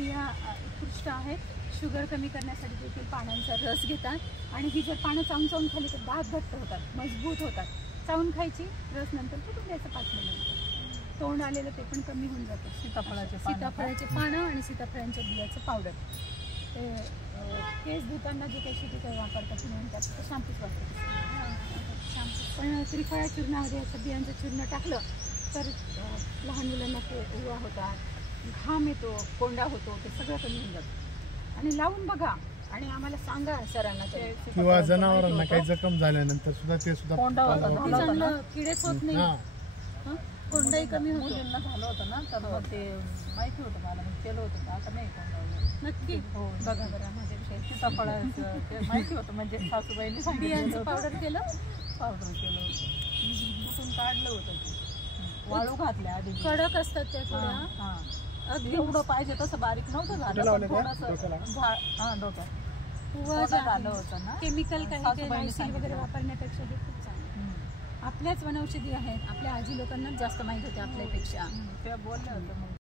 या उत्कृष्ट आहेत. शुगर कमी करण्यासाठी देखील पानांचा रस घेतात आणि ही जर पानं चावून चावून खाली तर दात घट्ट होतात, मजबूत होतात. चावून खायची, रस नंतर कुठून द्यायचं 5 मिनिट. तोंड आलेलं ते पण कमी होऊन जातं. सीताफळाचे पानं आणि सीताफळांच्या बियाचं पावडर. ते केस धुताना जे काही शेती काही वापरतात म्हणून त्यात शॅम्पूच वापरतात. पण त्रिफळा चूर्णामध्ये याचं बियांचं चूर्ण टाकलं तर लहान मुलांना ते उवा होतात, घाम येतो, कोंडा होतो, ते सगळं कमी होऊन जातं. आणि लावून बघा आणि आम्हाला सांगा सरांना. किंवा जनावरांना काही जखम झाल्यानंतर सुद्धा ते सुद्धा चांगलं किडेच होत नाही, कोंडाही कमी होतो. मुलींना झालं होतं ना तर मग ते माहिती होतं मला, मग केलं होतं. आता नाही कोंडावलं. नक्की हो बघा बरं. माझ्याविषयी सीताफळाचं ते माहिती होतं, म्हणजे सासूबाईंनी बियांचं पावडर केलं होतं, कुठून काढलं होतं ते, वाळू घातल्या आधी. कडक असतात त्या थोड्या, अगदी एवढं पाहिजे तसं बारीक नव्हतं झालं, थोडंसं डोकं झालं होतं ना. केमिकल काही नायसिल वगैरे वापरण्यापेक्षा हे खूप चांगलं. आपल्याच वनौषधी आहेत, आपल्या आजी लोकांना जास्त माहित होते आपल्यापेक्षा. ते बोलले होते मग